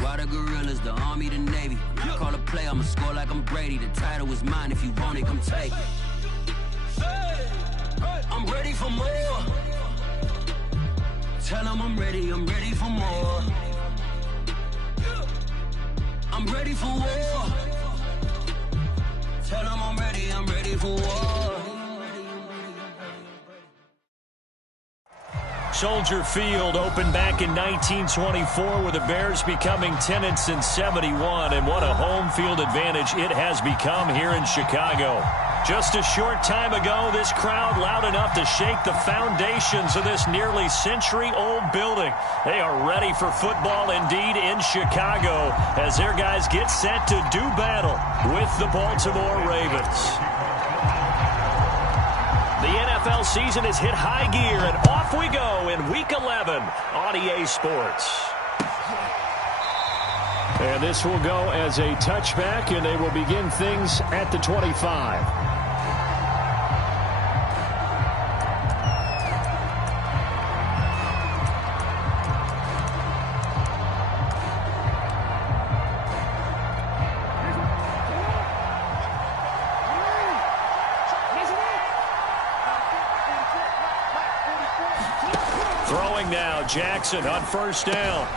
Why the gorillas, the army, the navy? When I call a play, I'ma score like I'm Brady. The title is mine, if you want it, come take it. I'm ready for more. Tell them I'm ready for more. I'm ready for war. Tell them I'm ready for war. Soldier Field opened back in 1924 with the Bears becoming 10-71, and what a home field advantage it has become here in Chicago. Just a short time ago, this crowd loud enough to shake the foundations of this nearly century-old building. They are ready for football indeed in Chicago as their guys get set to do battle with the Baltimore Ravens. The NFL season has hit high gear, and off we go in Week 11 on EA Sports. And this will go as a touchback, and they will begin things at the 25. Throwing now, Jackson on first down.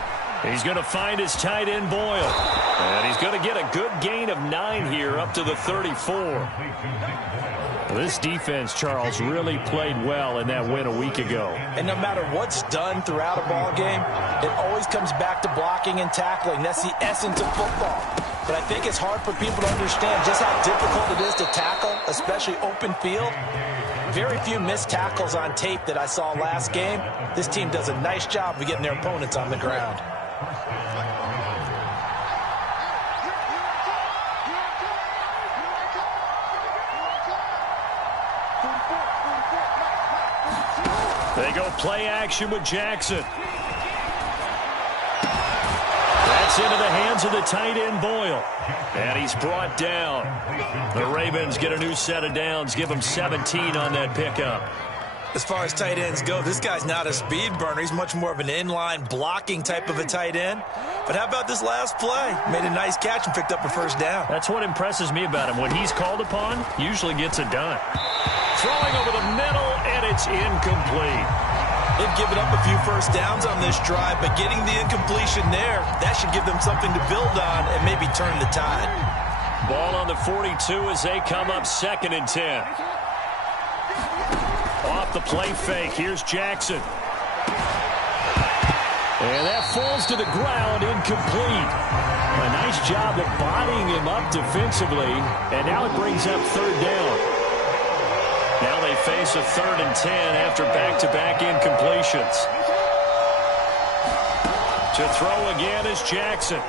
He's going to find his tight end, Boyle. And he's going to get a good gain of 9 here up to the 34. Well, this defense, Charles, really played well in that win a week ago. And no matter what's done throughout a ball game, it always comes back to blocking and tackling. That's the essence of football. But I think it's hard for people to understand just how difficult it is to tackle, especially open field. Very few missed tackles on tape that I saw last game. This team does a nice job of getting their opponents on the ground. They go play action with Jackson. That's into the hands of the tight end, Boyle. And he's brought down. The Ravens get a new set of downs, give him 17 on that pickup. As far as tight ends go, this guy's not a speed burner. He's much more of an inline blocking type of a tight end. But how about this last play? Made a nice catch and picked up a first down. That's what impresses me about him. When he's called upon, usually gets it done. Throwing over the middle, and it's incomplete. They've given up a few first downs on this drive, but getting the incompletion there, that should give them something to build on and maybe turn the tide. Ball on the 42 as they come up 2nd and 10. Off the play fake, here's Jackson. And that falls to the ground, incomplete. A nice job of bodying him up defensively, and now it brings up 3rd down. Now they face a 3rd and 10 after back-to-back incompletions. To throw again is Jackson.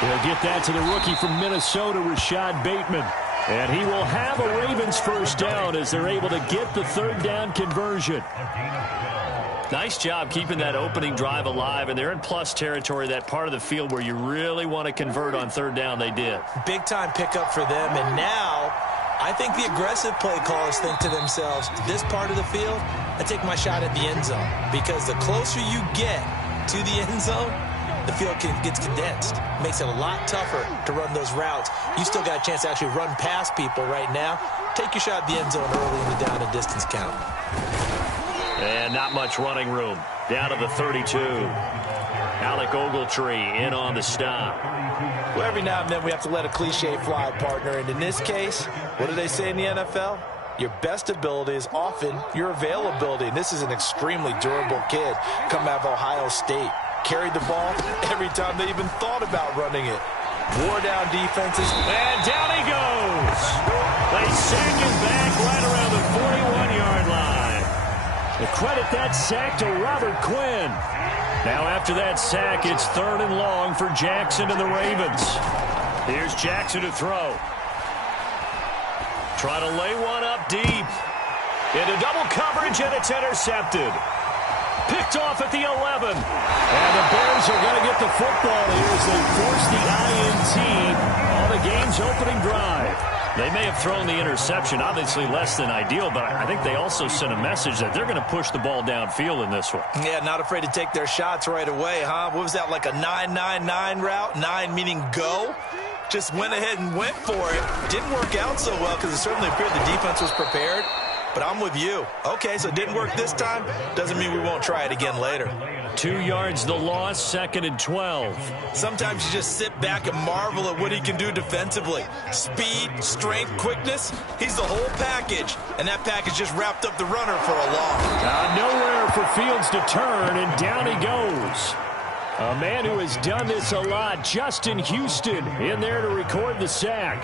They'll get that to the rookie from Minnesota, Rashad Bateman. And he will have a Ravens first down as they're able to get the 3rd down conversion. Nice job keeping that opening drive alive, and they're in plus territory, that part of the field where you really want to convert on 3rd down. They did. Big-time pickup for them, and now I think the aggressive play callers think to themselves, this part of the field, I take my shot at the end zone. Because the closer you get to the end zone, the field gets condensed. Makes it a lot tougher to run those routes. You still got a chance to actually run past people right now. Take your shot at the end zone early in the down and distance count. And not much running room. Down to the 32. Alec Ogletree in on the stop. Well, every now and then we have to let a cliche fly, partner. And in this case, what do they say in the NFL? Your best ability is often your availability. And this is an extremely durable kid coming out of Ohio State. Carried the ball every time they even thought about running it. Wore down defenses. And down he goes. They sack him back right around the 41-yard line. They credit that sack to Robert Quinn. Now after that sack, it's 3rd and long for Jackson and the Ravens. Here's Jackson to throw. Try to lay one up deep. Into double coverage, and it's intercepted. Picked off at the 11. And the Bears are going to get the football here as they force the INT on the game's opening drive. They may have thrown the interception, obviously less than ideal, but I think they also sent a message that they're going to push the ball downfield in this one. Yeah, not afraid to take their shots right away, huh? What was that, like a 9-9-9 route? 9 meaning go? Just went ahead and went for it. Didn't work out so well because it certainly appeared the defense was prepared. But I'm with you. Okay, so it didn't work this time. Doesn't mean we won't try it again later. 2 yards the loss, 2nd and 12. Sometimes you just sit back and marvel at what he can do defensively. Speed, strength, quickness. He's the whole package. And that package just wrapped up the runner for a loss. Nowhere for Fields to turn, and down he goes. A man who has done this a lot, Justin Houston, in there to record the sack.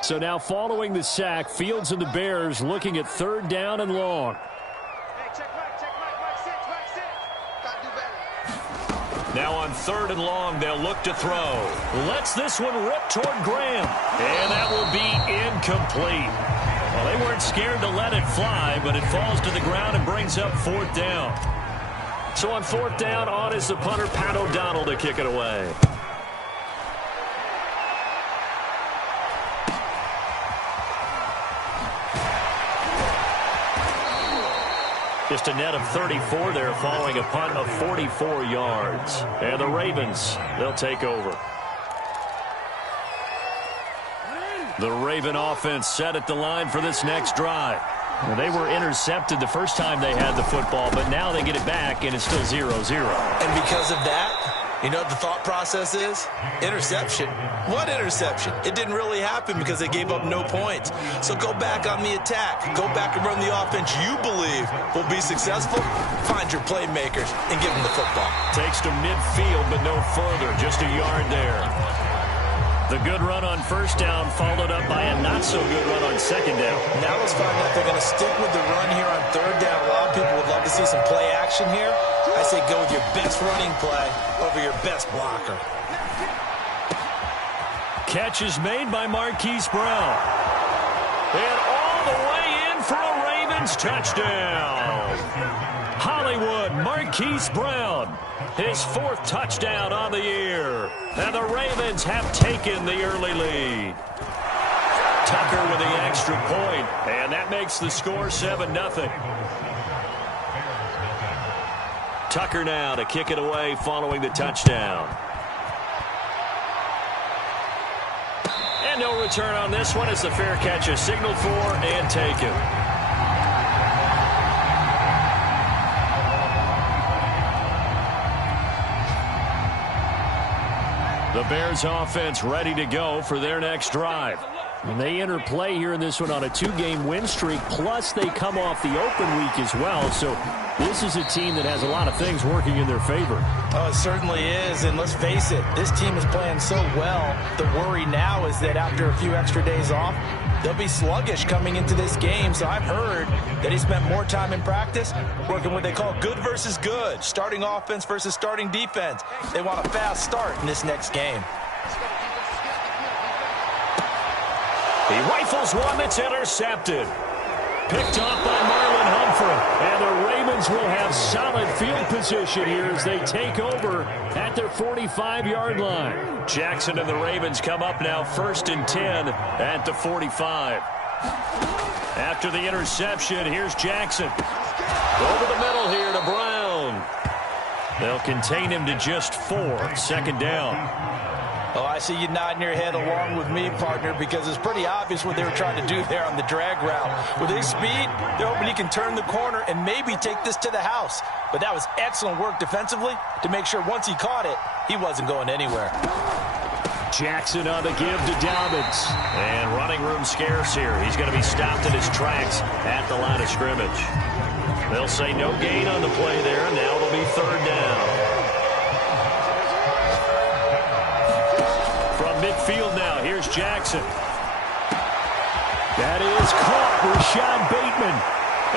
So now following the sack, Fields and the Bears looking at 3rd down and long. Now on 3rd and long, they'll look to throw. Lets this one rip toward Graham. And that will be incomplete. Well, they weren't scared to let it fly, but it falls to the ground and brings up 4th down. So on 4th down, on is the punter, Pat O'Donnell, to kick it away. Just a net of 34 there following a punt of 44 yards. And the Ravens, they'll take over. The Raven offense set at the line for this next drive. Well, they were intercepted the first time they had the football, but now they get it back, and it's still 0-0. And because of that, you know what the thought process is? Interception. What interception? It didn't really happen because they gave up no points. So go back on the attack. Go back and run the offense you believe will be successful. Find your playmakers and give them the football. Takes to midfield, but no further. Just a yard there. The good run on 1st down followed up by a not-so-good run on 2nd down. Now let's find out if they're going to stick with the run here on 3rd down. A lot of people would love to see some play action here. I say go with your best running play over your best blocker. Catch is made by Marquise Brown. And all the way in for a Ravens touchdown. Hollywood, Marquise Brown. His 4th touchdown on the year. And the Ravens have taken the early lead. Tucker with the extra point. And that makes the score 7-0. Tucker now to kick it away following the touchdown. And no return on this one as the fair catch is signaled for and taken. The Bears offense ready to go for their next drive. And they enter play here in this one on a 2-game win streak, plus they come off the open week as well. So this is a team that has a lot of things working in their favor. Oh, it certainly is, and let's face it, this team is playing so well. The worry now is that after a few extra days off, they'll be sluggish coming into this game. So I've heard that he spent more time in practice working what they call good versus good, starting offense versus starting defense. They want a fast start in this next game. He rifles one that's intercepted. Picked off by Marlon Humphrey. And the Ravens will have solid field position here as they take over at their 45-yard line. Jackson and the Ravens come up now 1st and 10 at the 45. After the interception, here's Jackson. Over the middle here to Brown. They'll contain him to just 4. 2nd down. Oh, I see you nodding your head along with me, partner, because it's pretty obvious what they were trying to do there on the drag route. With his speed, they're hoping he can turn the corner and maybe take this to the house. But that was excellent work defensively to make sure once he caught it, he wasn't going anywhere. Jackson on the give to Dobbins. And running room scarce here. He's going to be stopped in his tracks at the line of scrimmage. They'll say no gain on the play there. Now it'll be 3rd down. Midfield now. Here's Jackson. That is caught. Rashad Bateman.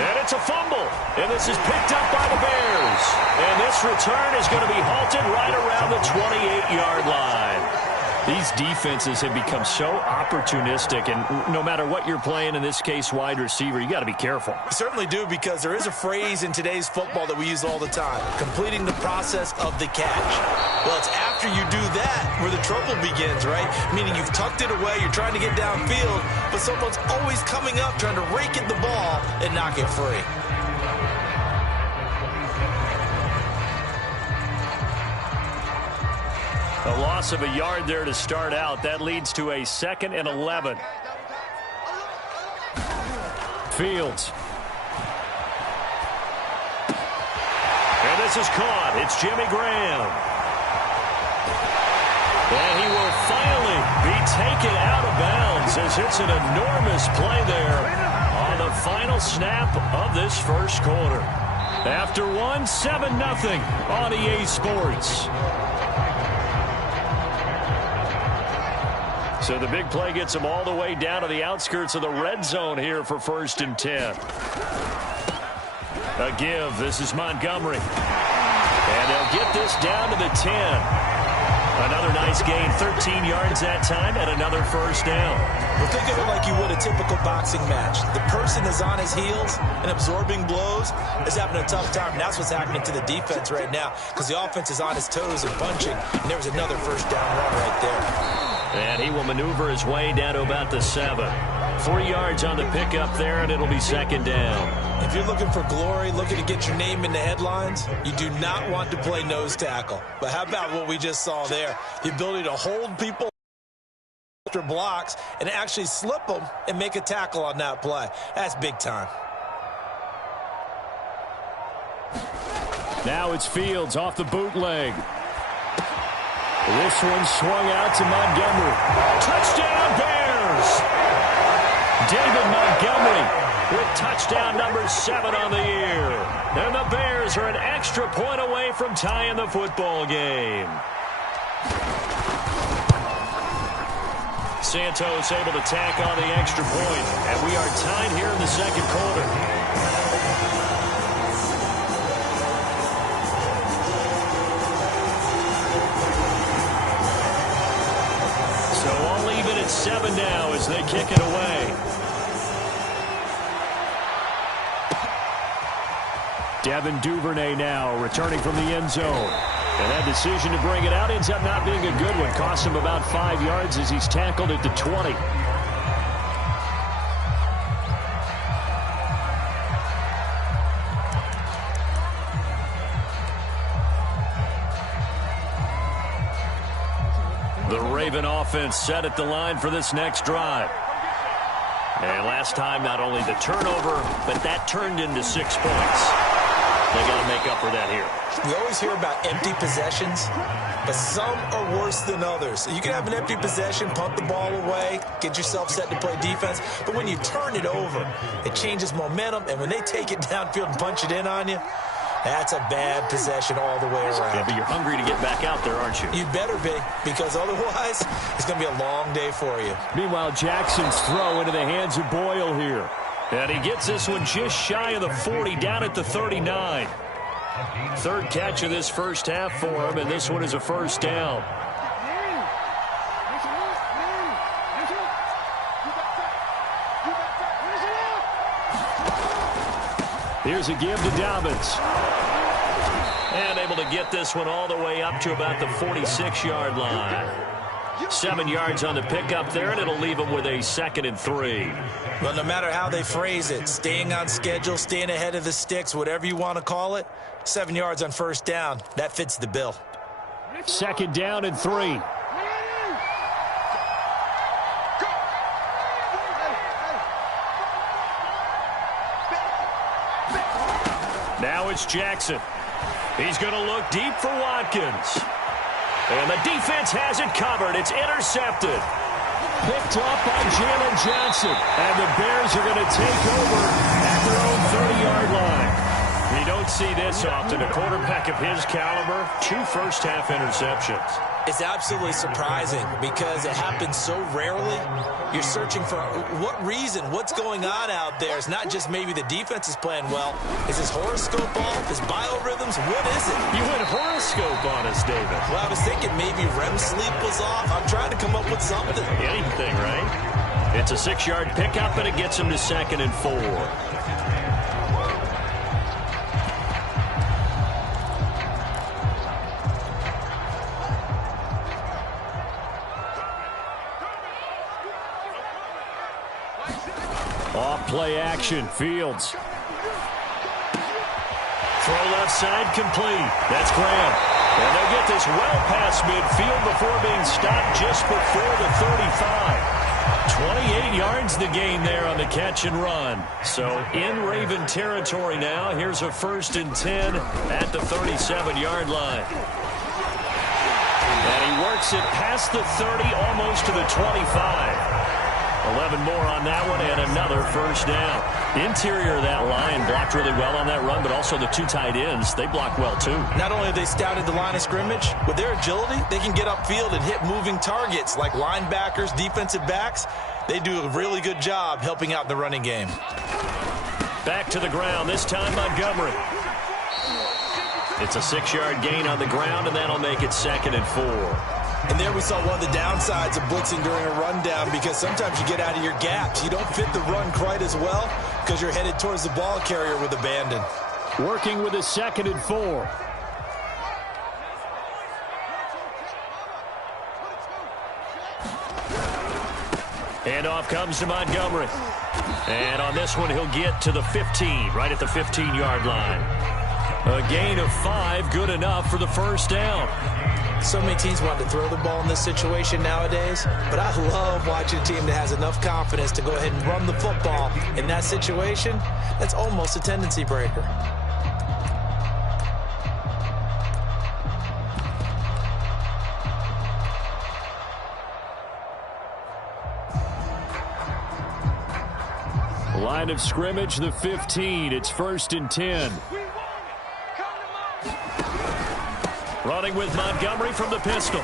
And it's a fumble. And this is picked up by the Bears. And this return is going to be halted right around the 28-yard line. These defenses have become so opportunistic, and no matter what you're playing, in this case wide receiver, you got to be careful. We certainly do, because there is a phrase in today's football that we use all the time: completing the process of the catch. Well, it's after you do that where the trouble begins, right? Meaning you've tucked it away, you're trying to get downfield, but someone's always coming up trying to rake at the ball and knock it free. A loss of a yard there to start out. That leads to a 2nd and 11. Fields. And this is caught. It's Jimmy Graham. And he will finally be taken out of bounds as it's an enormous play there on the final snap of this first quarter. After one, 7-0 on EA Sports. So the big play gets them all the way down to the outskirts of the red zone here for 1st and 10. A give. This is Montgomery. And they'll get this down to the 10. Another nice gain, 13 yards that time, and another first down. Well, think of it like you would a typical boxing match. The person is on his heels and absorbing blows is having a tough time. And that's what's happening to the defense right now, because the offense is on his toes and punching. And there was another first down run right there. And he will maneuver his way down to about the 7. 3 yards on the pickup there, and it'll be 2nd down. If you're looking for glory, looking to get your name in the headlines, you do not want to play nose tackle. But how about what we just saw there? The ability to hold people after blocks and actually slip them and make a tackle on that play. That's big time. Now it's Fields off the bootleg. This one swung out to Montgomery. Touchdown, Bears! David Montgomery with touchdown number 7 on the year. And the Bears are an extra point away from tying the football game. Santos able to tack on the extra point. And we are tied here in the second quarter. So all even at 7 now as they kick it away. Devin Duvernay now returning from the end zone. And that decision to bring it out ends up not being a good one. Costs him about 5 yards as he's tackled at the 20. The Raven offense set at the line for this next drive. And last time, not only the turnover, but that turned into 6 points. They got to make up for that here. We always hear about empty possessions, but some are worse than others. You can have an empty possession, punt the ball away, get yourself set to play defense, but when you turn it over, it changes momentum, and when they take it downfield and punch it in on you, that's a bad possession all the way around. Yeah, but you're hungry to get back out there, aren't you? You better be, because otherwise it's going to be a long day for you. Meanwhile, Jackson's throw into the hands of Boyle here. And he gets this one just shy of the 40, down at the 39. Third catch of this first half for him, and this one is a first down. Here's a give to Dobbins. And able to get this one all the way up to about the 46-yard line. 7 yards on the pickup there, and it'll leave him with a 2nd and 3. Well, no matter how they phrase it, staying on schedule, staying ahead of the sticks, whatever you want to call it, 7 yards on first down, that fits the bill. 2nd down and 3. Now it's Jackson. He's going to look deep for Watkins. And the defense has it covered. It's intercepted. Picked up by Jalen Johnson. And the Bears are going to take over at their own 30-yard line. You don't see this often. A quarterback of his caliber, 2 first-half interceptions. It's absolutely surprising because it happens so rarely. You're searching for what reason, what's going on out there. It's not just maybe the defense is playing well. Is his horoscope off? His biorhythms? What is it? You went horoscope on us, David. Well, I was thinking maybe REM sleep was off. I'm trying to come up with something. Anything, right? It's a 6-yard pickup, and it gets him to 2nd and 4. Off-play action, Fields. Throw left side, complete. That's Graham. And they'll get this well past midfield before being stopped just before the 35. 28 yards the gain there on the catch and run. So in Raven territory now. Here's a 1st and 10 at the 37-yard line. And he works it past the 30, almost to the 25. 11 more on that one, and another 1st down. The interior of that line blocked really well on that run, but also the 2 tight ends, they blocked well too. Not only have they scouted the line of scrimmage, with their agility, they can get upfield and hit moving targets like linebackers, defensive backs. They do a really good job helping out in the running game. Back to the ground, this time Montgomery. It's a 6-yard gain on the ground, and that'll make it 2nd and 4. And there we saw one of the downsides of blitzing during a rundown, because sometimes you get out of your gaps. You don't fit the run quite as well because you're headed towards the ball carrier with abandon. Working with a 2nd and 4. And off comes to Montgomery. And on this one, he'll get to the 15, right at the 15-yard line. A gain of 5, good enough for the 1st down. So many teams want to throw the ball in this situation nowadays, but I love watching a team that has enough confidence to go ahead and run the football. In that situation, that's almost a tendency breaker. Line of scrimmage, the 15. It's 1st and 10. Running with Montgomery from the pistol.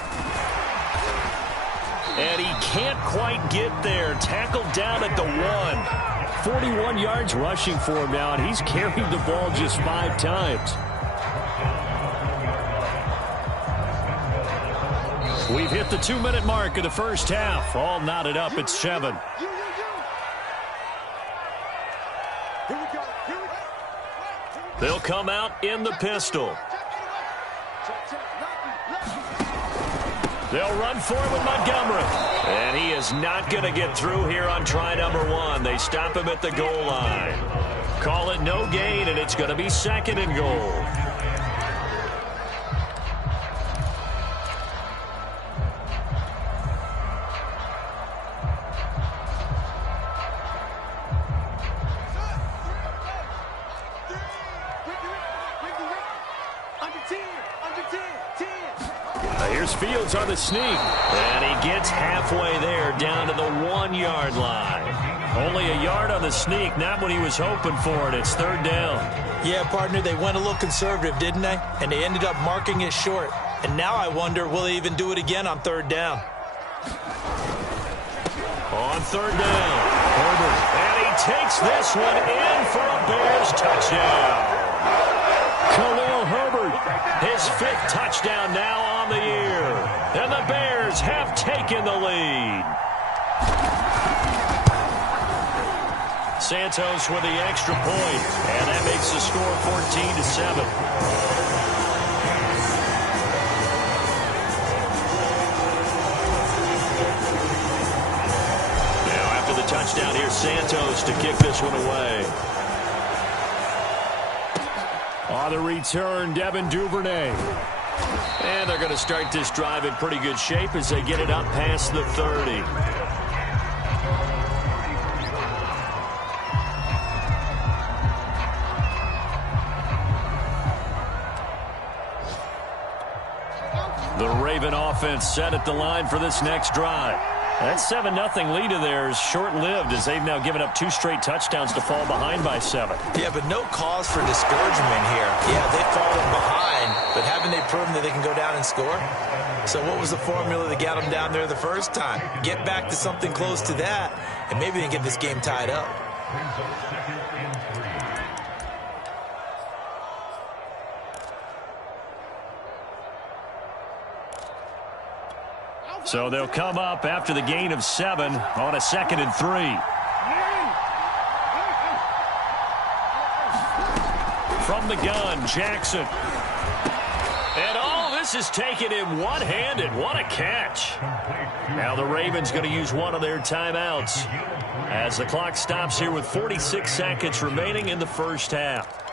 And he can't quite get there. Tackled down at the 1. 41 yards rushing for him now, and he's carried the ball just 5 times. We've hit the 2-minute mark of the 1st half. All knotted up at 7. They'll come out in the pistol. They'll run for it with Montgomery. And he is not going to get through here on try number 1. They stop him at the goal line. Call it no gain, and it's going to be 2nd and goal. Here's Fields on the sneak, and he gets halfway there down to the 1-yard line. Only a yard on the sneak, not what he was hoping for, and it's 3rd down. Yeah, partner, they went a little conservative, didn't they? And they ended up marking it short. And now I wonder, will they even do it again on 3rd down? On 3rd down, Herbert, and he takes this one in for a Bears touchdown. Khalil Herbert, his 5th touchdown now on the year. And the Bears have taken the lead. Santos with the extra point, and that makes the score 14-7. Now after the touchdown, here's Santos to kick this one away. On the return, Devin Duvernay. And they're going to start this drive in pretty good shape as they get it up past the 30. The Raven offense set at the line for this next drive. That 7-0 lead of theirs short-lived as they've now given up 2 straight touchdowns to fall behind by 7. Yeah, but no cause for discouragement here. Yeah, they've fallen behind, but haven't they proven that they can go down and score? So what was the formula that got them down there the first time? Get back to something close to that, and maybe they can get this game tied up. So they'll come up after the gain of 7 on a 2nd and 3. From the gun, Jackson. And all this is taken in one-handed. What a catch. Now the Ravens going to use one of their timeouts as the clock stops here with 46 seconds remaining in the first half.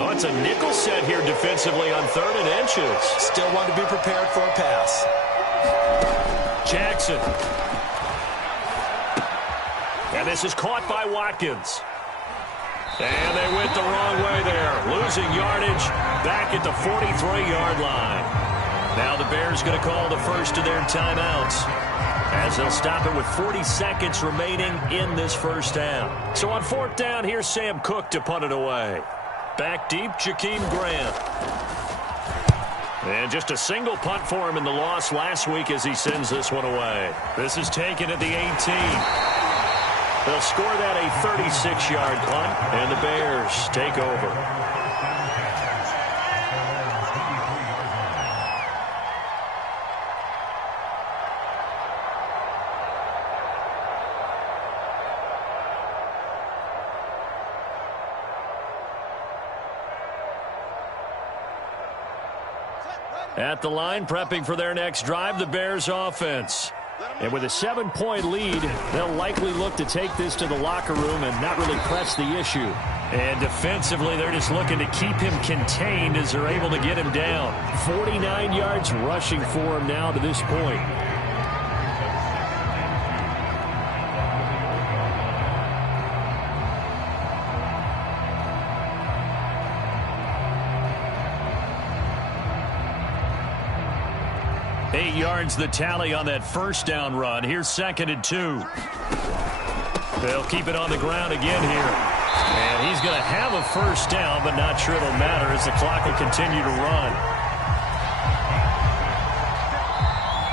Oh, it's a nickel set here defensively on 3rd and inches. Still want to be prepared for a pass. Jackson. And this is caught by Watkins. And they went the wrong way there. Losing yardage back at the 43-yard line. Now the Bears going to call the first of their timeouts as they'll stop it with 40 seconds remaining in this first half. So on 4th down, here's Sam Cook to punt it away. Back deep, Jakeem Grant. And just a single punt for him in the loss last week as he sends this one away. This is taken at the 18. They'll score that a 36-yard punt, and the Bears take over. At the line, prepping for their next drive, the Bears offense. And with a 7-point lead, they'll likely look to take this to the locker room and not really press the issue. And defensively, they're just looking to keep him contained as they're able to get him down. 49 yards rushing for him now to this point. Eight yards the tally on that first down run. Here's 2nd and 2. They'll keep it on the ground again here. And he's going to have a first down, but not sure it'll matter as the clock will continue to run.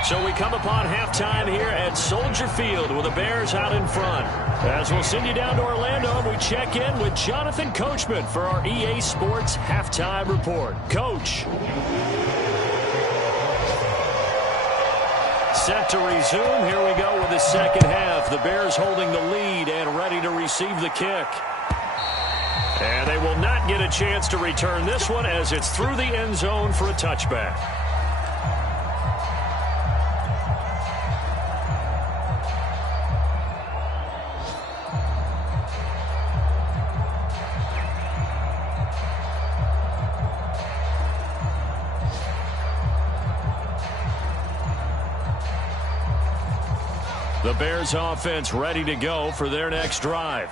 So we come upon halftime here at Soldier Field with the Bears out in front. As we'll send you down to Orlando, and we check in with Jonathan Coachman for our EA Sports Halftime Report. Coach. Set to resume. Here we go with the second half. The Bears holding the lead and ready to receive the kick. And they will not get a chance to return this one as it's through the end zone for a touchback. The Bears offense ready to go for their next drive.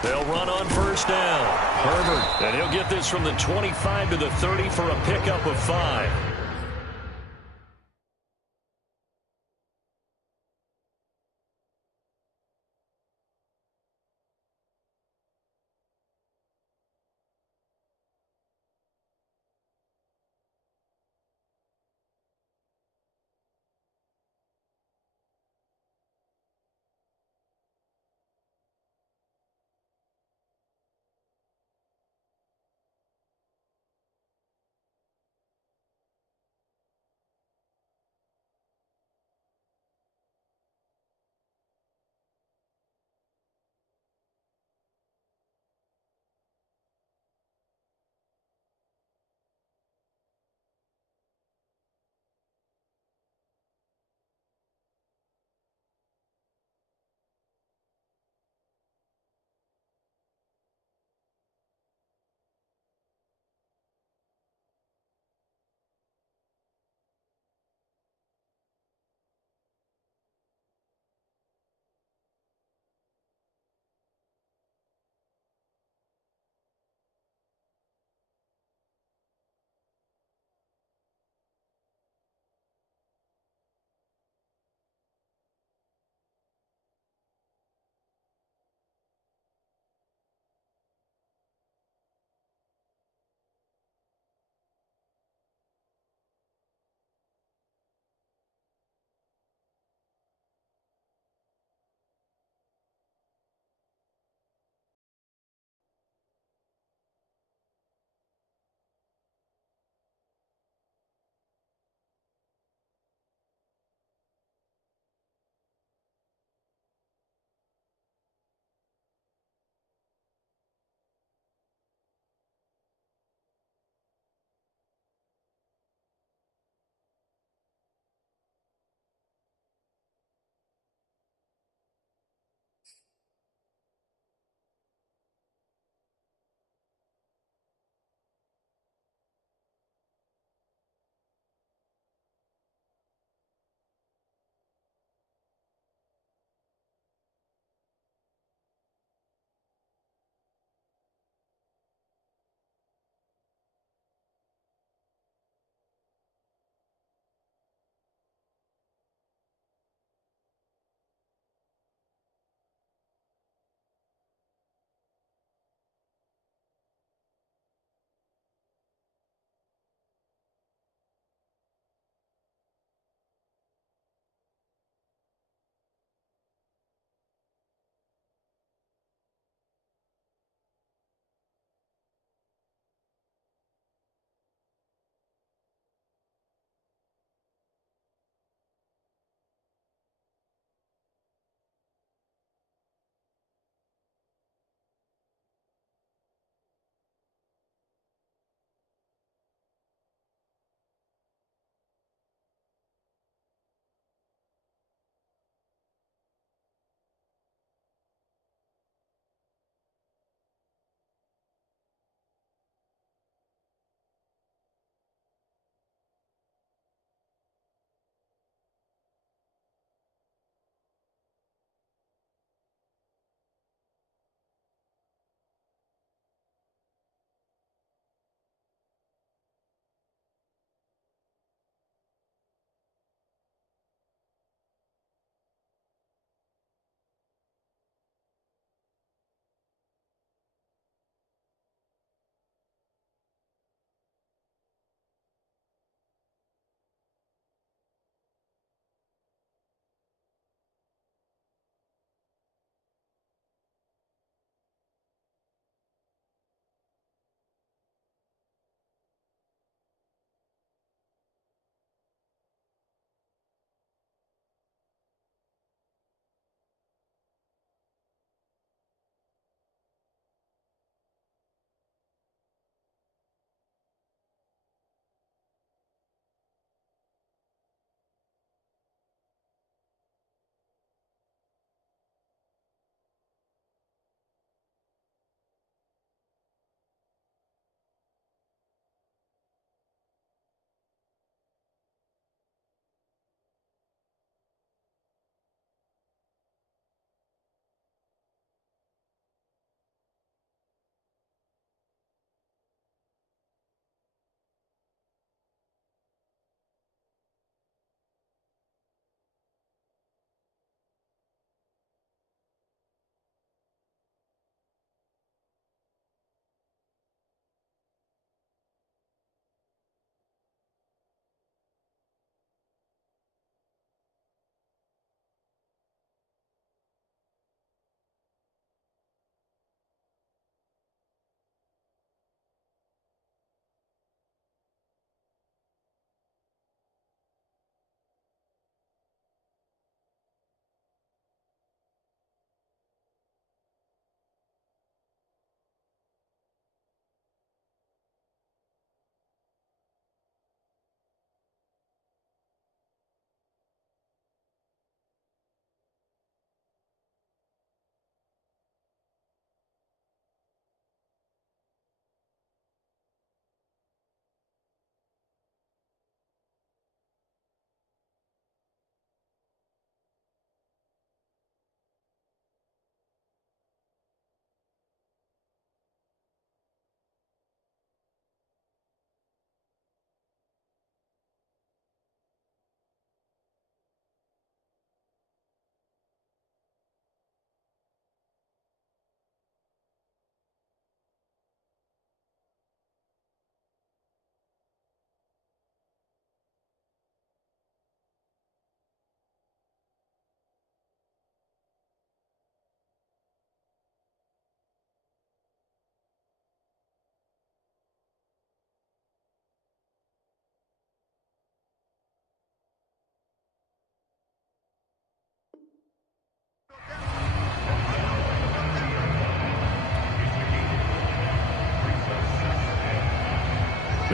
They'll run on first down. Herbert, and he'll get this from the 25 to the 30 for a pickup of 5.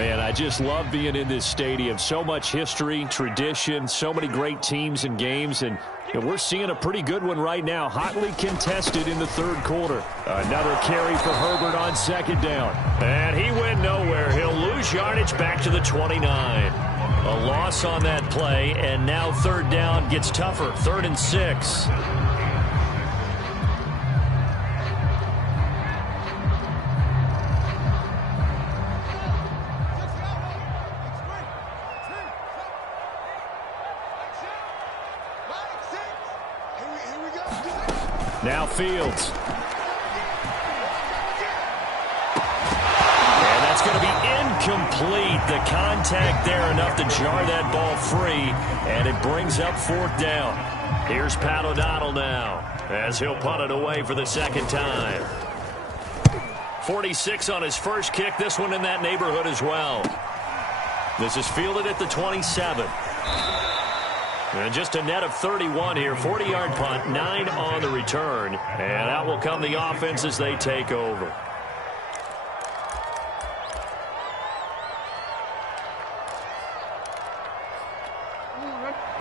Man, I just love being in this stadium. So much history, tradition, so many great teams and games, and we're seeing a pretty good one right now. Hotly contested in the third quarter. Another carry for Herbert on second down. And he went nowhere. He'll lose yardage back to the 29. A loss on that play, and now third down gets tougher. 3rd and 6. Now Fields. And that's going to be incomplete. The contact there enough to jar that ball free, and it brings up 4th down. Here's Pat O'Donnell now as he'll punt it away for the second time. 46 on his first kick. This one in that neighborhood as well. This is fielded at the 27. And just a net of 31 here. 40-yard punt, 9 on the return. And out will come the offense as they take over.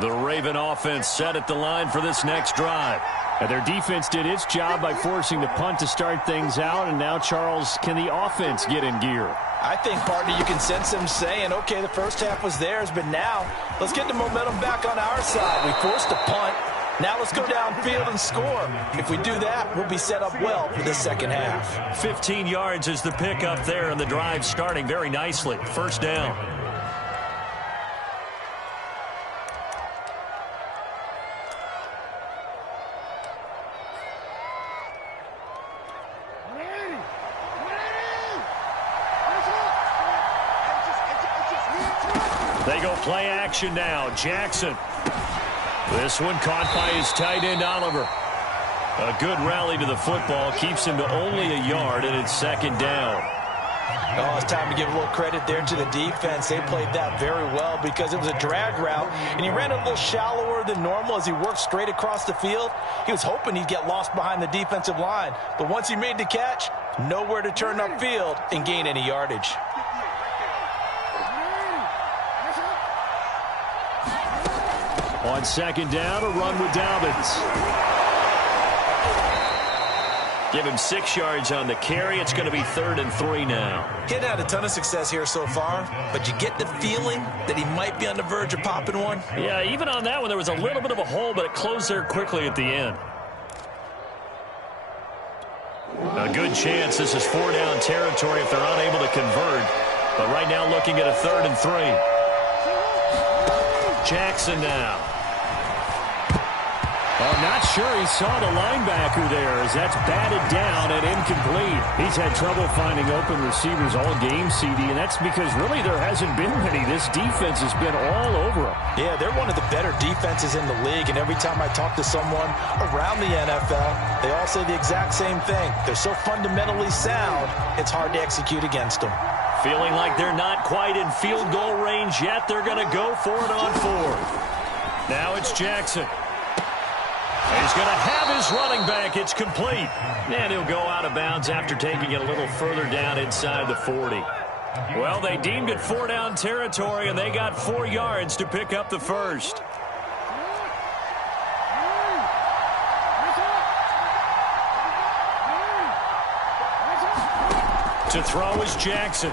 The Raven offense set at the line for this next drive. And their defense did its job by forcing the punt to start things out. And now, Charles, can the offense get in gear? I think, partner, you can sense them saying, okay, the first half was theirs, but now let's get the momentum back on our side. We forced a punt. Now let's go downfield and score. If we do that, we'll be set up well for the second half. 15 yards is the pickup there, and the drive starting very nicely. First down. They go play action now. Jackson. This one caught by his tight end, Oliver. A good rally to the football. Keeps him to only a yard, and it's second down. Oh, it's time to give a little credit there to the defense. They played that very well because it was a drag route, and he ran a little shallower than normal as he worked straight across the field. He was hoping he'd get lost behind the defensive line, but once he made the catch, nowhere to turn upfield and gain any yardage. On second down, a run with Dobbins. Give him 6 yards on the carry. It's going to be 3rd and 3 now. He hadn't had a ton of success here so far, but you get the feeling that he might be on the verge of popping one. Yeah, even on that one, there was a little bit of a hole, but it closed there quickly at the end. A good chance this is 4-down territory if they're unable to convert. But right now looking at a 3rd and 3. Jackson now. Oh, not sure he saw the linebacker there as that's batted down and incomplete. He's had trouble finding open receivers all game, CD, and that's because really there hasn't been many. This defense has been all over them. Yeah, they're one of the better defenses in the league, and every time I talk to someone around the NFL, they all say the exact same thing. They're so fundamentally sound, it's hard to execute against them. Feeling like they're not quite in field goal range yet. They're going to go for it on 4th. Now it's Jackson. He's going to have his running back. It's complete. And he'll go out of bounds after taking it a little further down inside the 40. Well, they deemed it 4-down territory, and they got 4 yards to pick up the first. To throw is Jackson.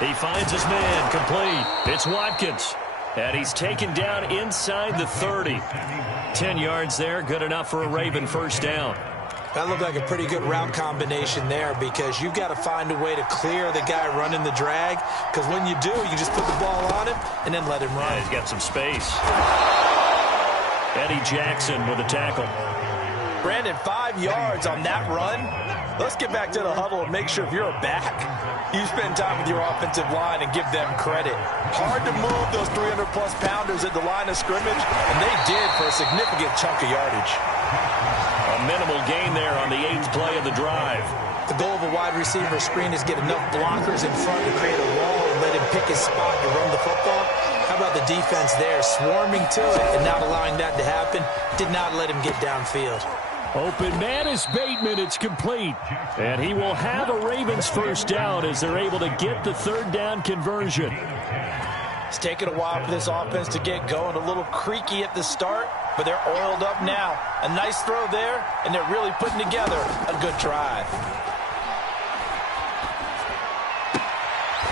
He finds his man, complete. It's Watkins. And he's taken down inside the 30. 10 yards there, good enough for a Raven first down. That looked like a pretty good route combination there because you've got to find a way to clear the guy running the drag, because when you do, you just put the ball on him and then let him run. Yeah, he's got some space. Eddie Jackson with a tackle. Brandon, 5 yards on that run. Let's get back to the huddle and make sure if you're a back, you spend time with your offensive line and give them credit. Hard to move those 300-plus pounders at the line of scrimmage, and they did for a significant chunk of yardage. A minimal gain there on the 8th play of the drive. The goal of a wide receiver screen is get enough blockers in front to create a wall and let him pick his spot to run the football. How about the defense there, swarming to it and not allowing that to happen? Did not let him get downfield. Open man is Bateman. It's complete. And he will have a Ravens first down as they're able to get the third down conversion. It's taken a while for this offense to get going. A little creaky at the start, but they're oiled up now. A nice throw there, and they're really putting together a good drive.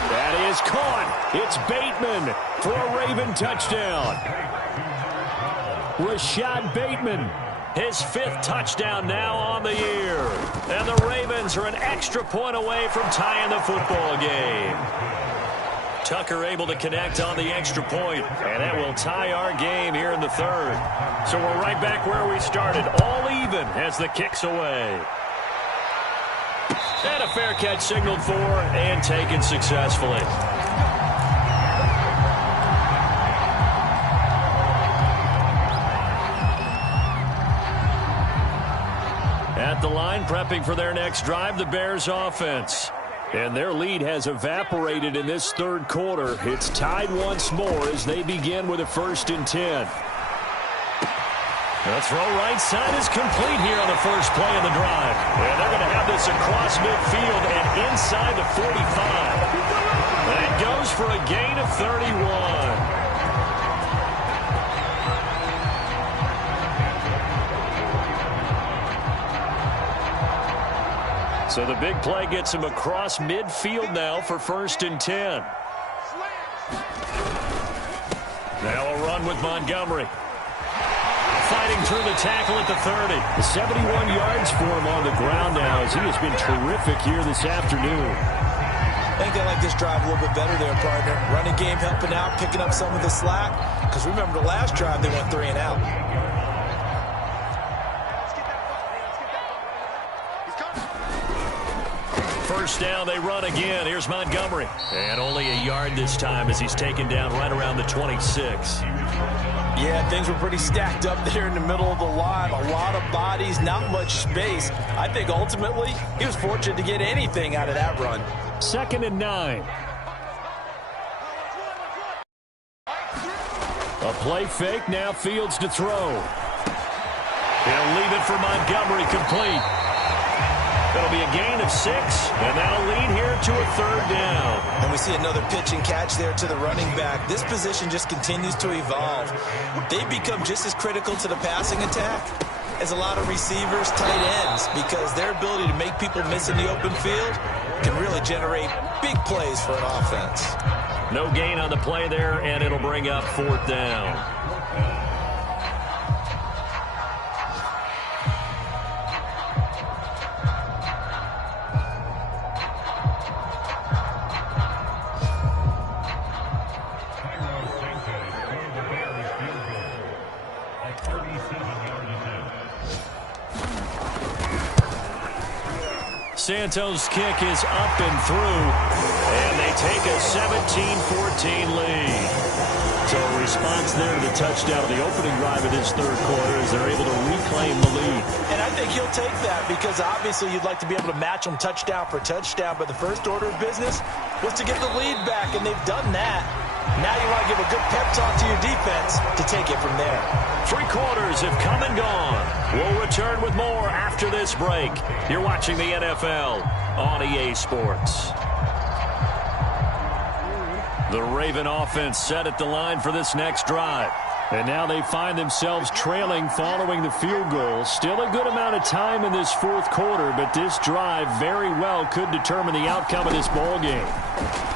That is caught. It's Bateman for a Raven touchdown. Rashad Bateman, his 5th touchdown now on the year. And the Ravens are an extra point away from tying the football game. Tucker able to connect on the extra point, and that will tie our game here in the third. So we're right back where we started, all even as the kick's away. And a fair catch signaled for and taken successfully. At the line, prepping for their next drive, the Bears offense. And their lead has evaporated in this third quarter. It's tied once more as they begin with a 1st and 10. The throw right side is complete here on the first play of the drive. And they're going to have this across midfield and inside the 45. And it goes for a gain of 31. So the big play gets him across midfield now for 1st and 10. Now a run with Montgomery. Fighting through the tackle at the 30. 71 yards for him on the ground now as he has been terrific here this afternoon. I think they like this drive a little bit better there, partner. Running game helping out, picking up some of the slack. Because remember the last drive, they went 3 and out. First down, they run again. Here's Montgomery. And only a yard this time as he's taken down right around the 26. Yeah, things were pretty stacked up there in the middle of the line. A lot of bodies, not much space. I think ultimately he was fortunate to get anything out of that run. 2nd and 9. A play fake, now Fields to throw. He'll leave it for Montgomery, complete. That'll be a gain of 6, and that'll lead here to a 3rd down. And we see another pitch and catch there to the running back. This position just continues to evolve. They become just as critical to the passing attack as a lot of receivers, tight ends, because their ability to make people miss in the open field can really generate big plays for an offense. No gain on the play there, and it'll bring up 4th down. Santos' kick is up and through, and they take a 17-14 lead. So a response there to the touchdown of the opening drive of this third quarter as they're able to reclaim the lead. And I think he'll take that because obviously you'd like to be able to match them touchdown for touchdown, but the first order of business was to get the lead back, and they've done that. Now you want to give a good pep talk to your defense to take it from there. 3 quarters have come and gone. We'll return with more after this break. You're watching the NFL on EA Sports. The Raven offense set at the line for this next drive. And now they find themselves trailing following the field goal. Still a good amount of time in this 4th quarter, but this drive very well could determine the outcome of this ball game.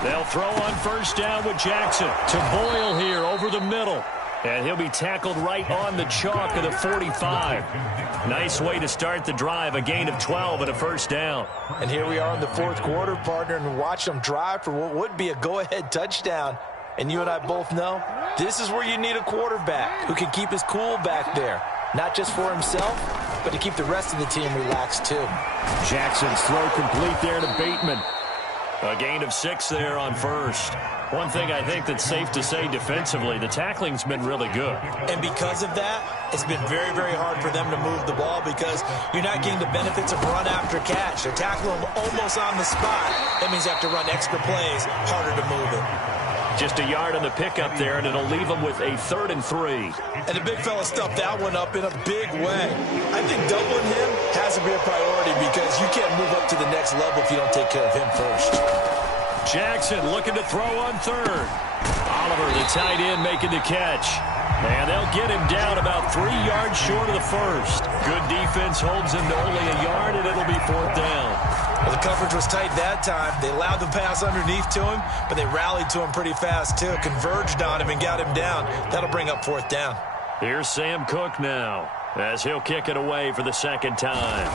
They'll throw on first down with Jackson to Boyle here over the middle. And he'll be tackled right on the chalk of the 45. Nice way to start the drive, a gain of 12 and a first down. And here we are in the 4th quarter, partner, and watch them drive for what would be a go-ahead touchdown. And you and I both know this is where you need a quarterback who can keep his cool back there. Not just for himself, but to keep the rest of the team relaxed too. Jackson's throw complete there to Bateman. A gain of 6 there on first. One thing I think that's safe to say defensively, the tackling's been really good. And because of that, it's been very, very hard for them to move the ball because you're not getting the benefits of run after catch. They're tackling them almost on the spot. That means they have to run extra plays, harder to move it. Just a yard on the pickup there, and it'll leave them with a 3rd and 3. And the big fella stuffed that one up in a big way. I think doubling him has to be a priority because you can't move up to the next level if you don't take care of him first. Jackson looking to throw on 3rd. Oliver, the tight end, making the catch. And they'll get him down about 3 yards short of the first. Good defense holds him to only a yard, and it'll be 4th down. Well, the coverage was tight that time. They allowed the pass underneath to him, but they rallied to him pretty fast, too. Converged on him and got him down. That'll bring up 4th down. Here's Sam Cook now, as he'll kick it away for the 2nd time.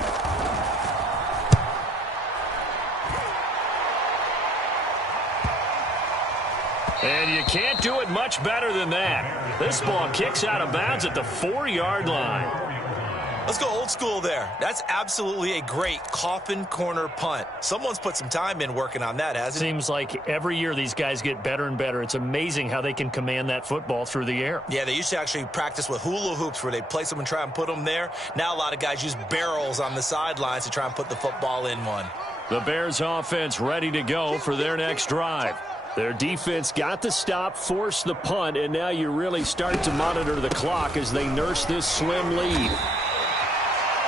And you can't do it much better than that. This ball kicks out of bounds at the 4-yard line. Let's go old school there. That's absolutely a great coffin corner punt. Someone's put some time in working on that, hasn't it? Seems like every year these guys get better and better. It's amazing how they can command that football through the air. Yeah, they used to actually practice with hula hoops where they place them and try and put them there. Now a lot of guys use barrels on the sidelines to try and put the football in one. The Bears offense ready to go for their next drive. Their defense got the stop, forced the punt, and now you really start to monitor the clock as they nurse this slim lead.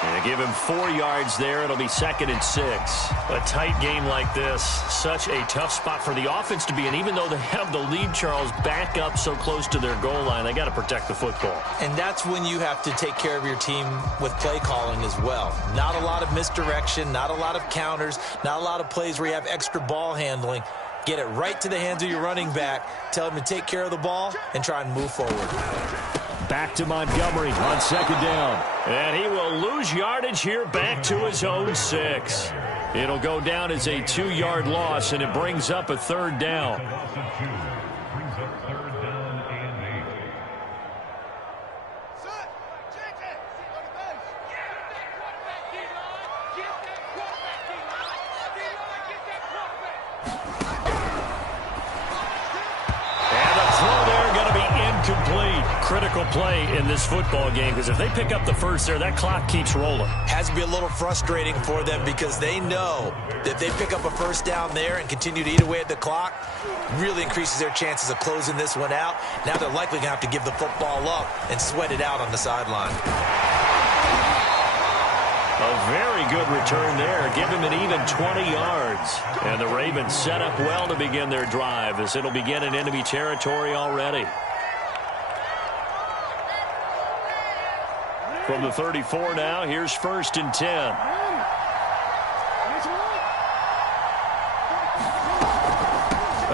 And give him 4 yards there. It'll be 2nd and 6. A tight game like this, such a tough spot for the offense to be in. Even though they have the lead, Charles, back up so close to their goal line, they got to protect the football. And that's when you have to take care of your team with play calling as well. Not a lot of misdirection, not a lot of counters, not a lot of plays where you have extra ball handling. Get it right to the hands of your running back. Tell him to take care of the ball and try and move forward. Back to Montgomery on 2nd down. And he will lose yardage here back to his own 6. It'll go down as a 2-yard loss, and it brings up a 3rd down. Critical play in this football game, because if they pick up the first there, that clock keeps rolling. Has to be a little frustrating for them because they know that if they pick up a 1st down there and continue to eat away at the clock, really increases their chances of closing this one out. Now they're likely going to have to give the football up and sweat it out on the sideline. A very good return there. Give him an even 20 yards. And the Ravens set up well to begin their drive, as it'll begin in enemy territory already. From the 34 now, here's 1st and 10.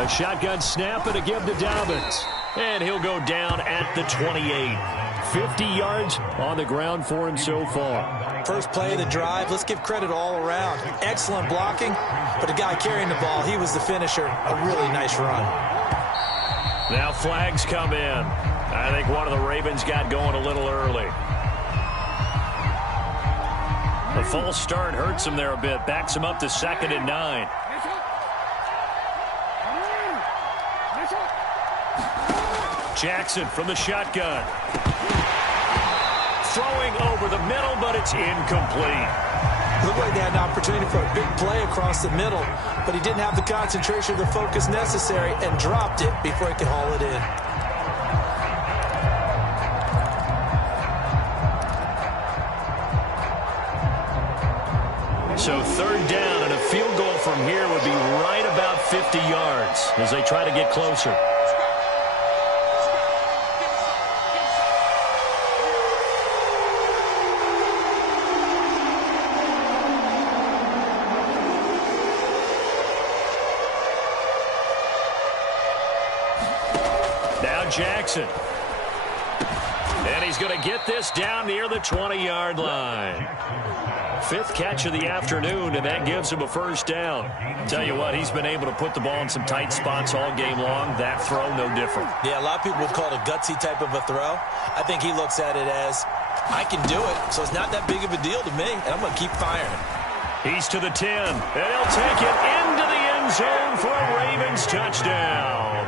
A shotgun snap and a give to Dobbins. And he'll go down at the 28. 50 yards on the ground for him so far. First play of the drive, let's give credit all around. Excellent blocking, but the guy carrying the ball, he was the finisher. A really nice run. Now flags come in. I think one of the Ravens got going a little early. The false start hurts him there a bit. Backs him up to 2nd and 9. Jackson from the shotgun. Throwing over the middle, but it's incomplete. Looked like they had an opportunity for a big play across the middle, but he didn't have the concentration or the focus necessary and dropped it before he could haul it in. So 3rd down, and a field goal from here would be right about 50 yards as they try to get closer. Now Jackson. And he's going to get this down near the 20-yard line. 5th catch of the afternoon, and that gives him a 1st down. Tell you what, he's been able to put the ball in some tight spots all game long. That throw, no different. Yeah, a lot of people would call it a gutsy type of a throw. I think he looks at it as, I can do it, so it's not that big of a deal to me, and I'm going to keep firing. He's to the 10, and he'll take it into the end zone for a Ravens touchdown.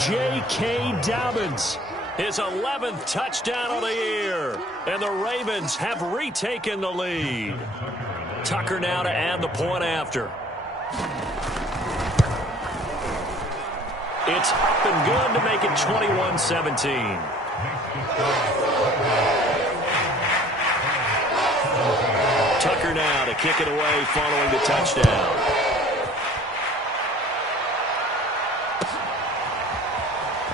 J.K. Dobbins. His 11th touchdown of the year. And the Ravens have retaken the lead. Tucker now to add the point after. It's up and good to make it 21-17. Tucker now to kick it away following the touchdown.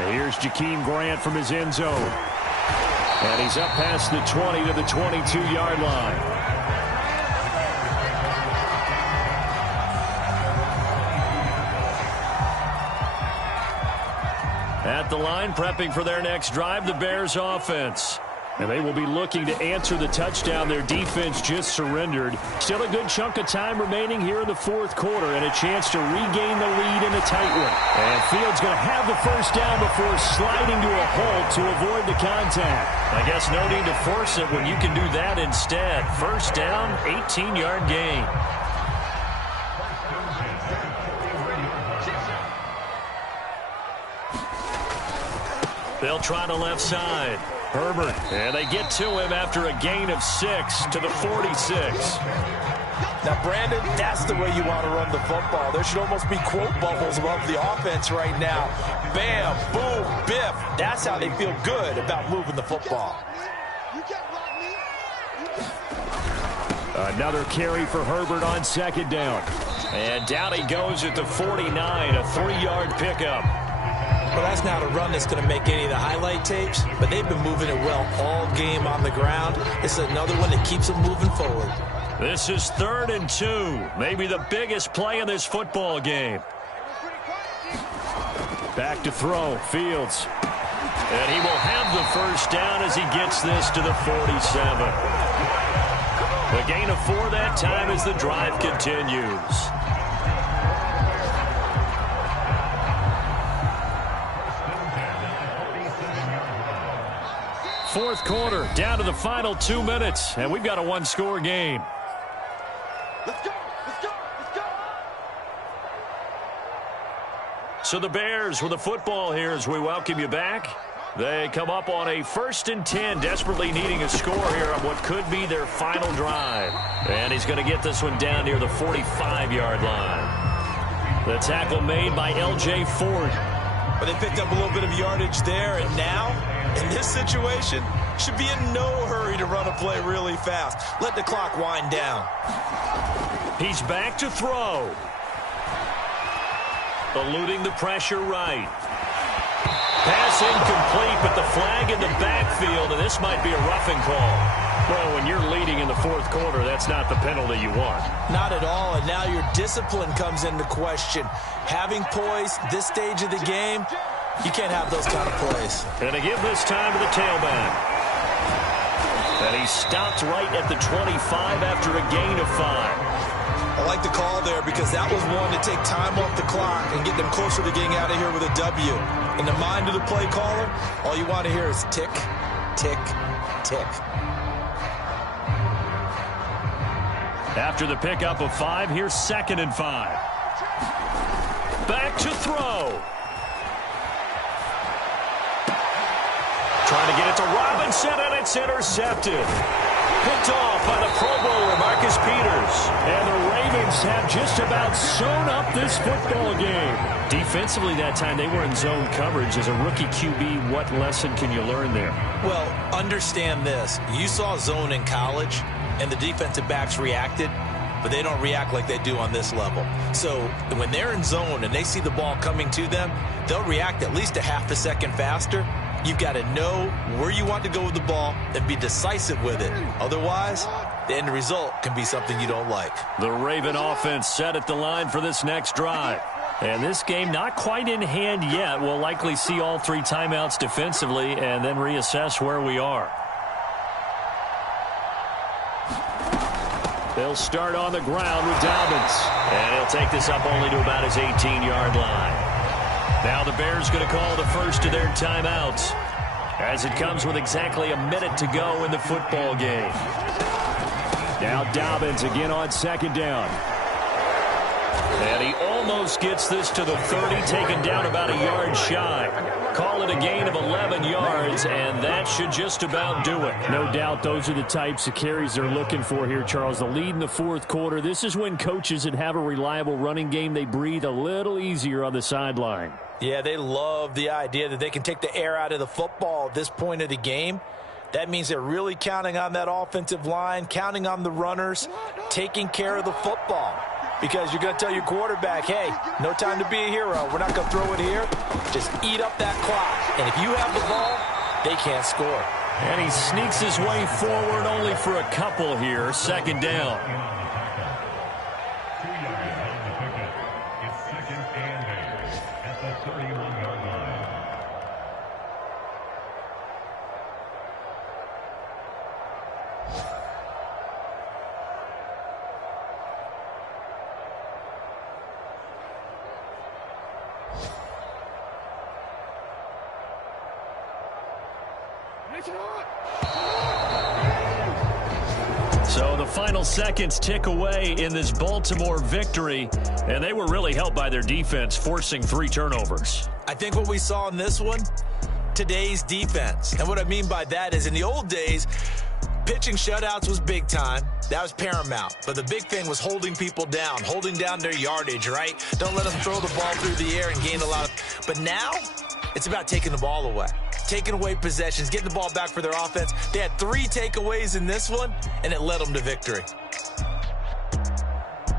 And here's Jakeem Grant from his end zone. And he's up past the 20 to the 22-yard line. At the line, prepping for their next drive, the Bears offense. And they will be looking to answer the touchdown their defense just surrendered. Still a good chunk of time remaining here in the fourth quarter and a chance to regain the lead in a tight one. And Fields going to have the first down before sliding to a halt to avoid the contact. I guess no need to force it when you can do that instead. First down, 18-yard gain. They'll try the left side. Herbert, and they get to him after a gain of 6 to the 46. Now, Brandon, that's the way you want to run the football. There should almost be quote bubbles above the offense right now. Bam, boom, biff. That's how they feel good about moving the football. Another carry for Herbert on second down. And down he goes at the 49, a 3-yard pickup. Well, that's not a run that's going to make any of the highlight tapes, but they've been moving it well all game on the ground. It's another one that keeps them moving forward. This is 3rd and 2, maybe the biggest play in this football game. Back to throw, Fields. And he will have the first down as he gets this to the 47. A gain of 4 that time as the drive continues. Fourth quarter, down to the final 2 minutes, and we've got a one-score game. Let's go, let's go, let's go. So the Bears with the football here as we welcome you back. They come up on a 1st and 10, desperately needing a score here on what could be their final drive. And he's going to get this one down near the 45-yard line. The tackle made by L.J. Ford. But they picked up a little bit of yardage there, and now, in this situation, should be in no hurry to run a play really fast. Let the clock wind down. He's back to throw. Eluding the pressure right. Pass incomplete, but the flag in the backfield, and this might be a roughing call. Well, when you're leading in the fourth quarter, that's not the penalty you want. Not at all, and now your discipline comes into question. Having poise this stage of the game, you can't have those kind of plays. And they give this time to the tailback. And he stopped right at the 25 after a gain of 5. I like the call there because that was one to take time off the clock and get them closer to getting out of here with a W. In the mind of the play caller, all you want to hear is tick, tick, tick. After the pickup of 5, here's 2nd and 5. Back to throw. Trying to get it to Robinson, and it's intercepted. Picked off by the Pro Bowler, Marcus Peters. And the Ravens have just about sewn up this football game. Defensively that time, they were in zone coverage. As a rookie QB, what lesson can you learn there? Well, understand this. You saw zone in college, and the defensive backs reacted, but they don't react like they do on this level. So when they're in zone and they see the ball coming to them, they'll react at least a half a second faster. You've got to know where you want to go with the ball and be decisive with it. Otherwise, the end result can be something you don't like. The Raven offense set at the line for this next drive. And this game not quite in hand yet. We'll likely see all 3 timeouts defensively and then reassess where we are. They'll start on the ground with Dobbins. And he'll take this up only to about his 18-yard line. Now the Bears going to call the first of their timeouts as it comes with exactly a minute to go in the football game. Now Dobbins again on 2nd down. And he almost gets this to the 30, taken down about a yard shy. Call it a gain of 11 yards, and that should just about do it. No doubt those are the types of carries they're looking for here, Charles. The lead in the fourth quarter. This is when coaches that have a reliable running game, they breathe a little easier on the sideline. Yeah, they love the idea that they can take the air out of the football at this point of the game. That means they're really counting on that offensive line, counting on the runners, taking care of the football. Because you're going to tell your quarterback, hey, no time to be a hero. We're not going to throw it here. Just eat up that clock. And if you have the ball, they can't score. And he sneaks his way forward only for a couple here. Second down. So the final seconds tick away in this Baltimore victory, and they were really helped by their defense, forcing 3 turnovers. I think what we saw in this one, today's defense. And what I mean by that is in the old days, pitching shutouts was big time. That was paramount. But the big thing was holding people down, holding down their yardage, right? Don't let them throw the ball through the air and gain a lot of... But now, it's about taking the ball away. Taking away possessions, getting the ball back for their offense. They had 3 takeaways in this one, and it led them to victory.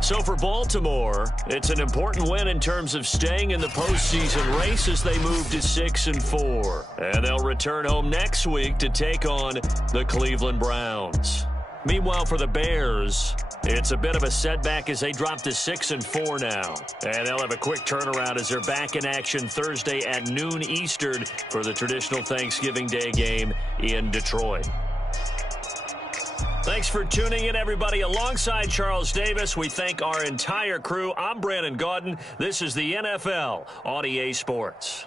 So for Baltimore, it's an important win in terms of staying in the postseason race as they move to 6-4. And they'll return home next week to take on the Cleveland Browns. Meanwhile, for the Bears, it's a bit of a setback as they drop to 6-4 now. And they'll have a quick turnaround as they're back in action Thursday at noon Eastern for the traditional Thanksgiving Day game in Detroit. Thanks for tuning in, everybody. Alongside Charles Davis, we thank our entire crew. I'm Brandon Gaudin. This is the NFL on EA Sports.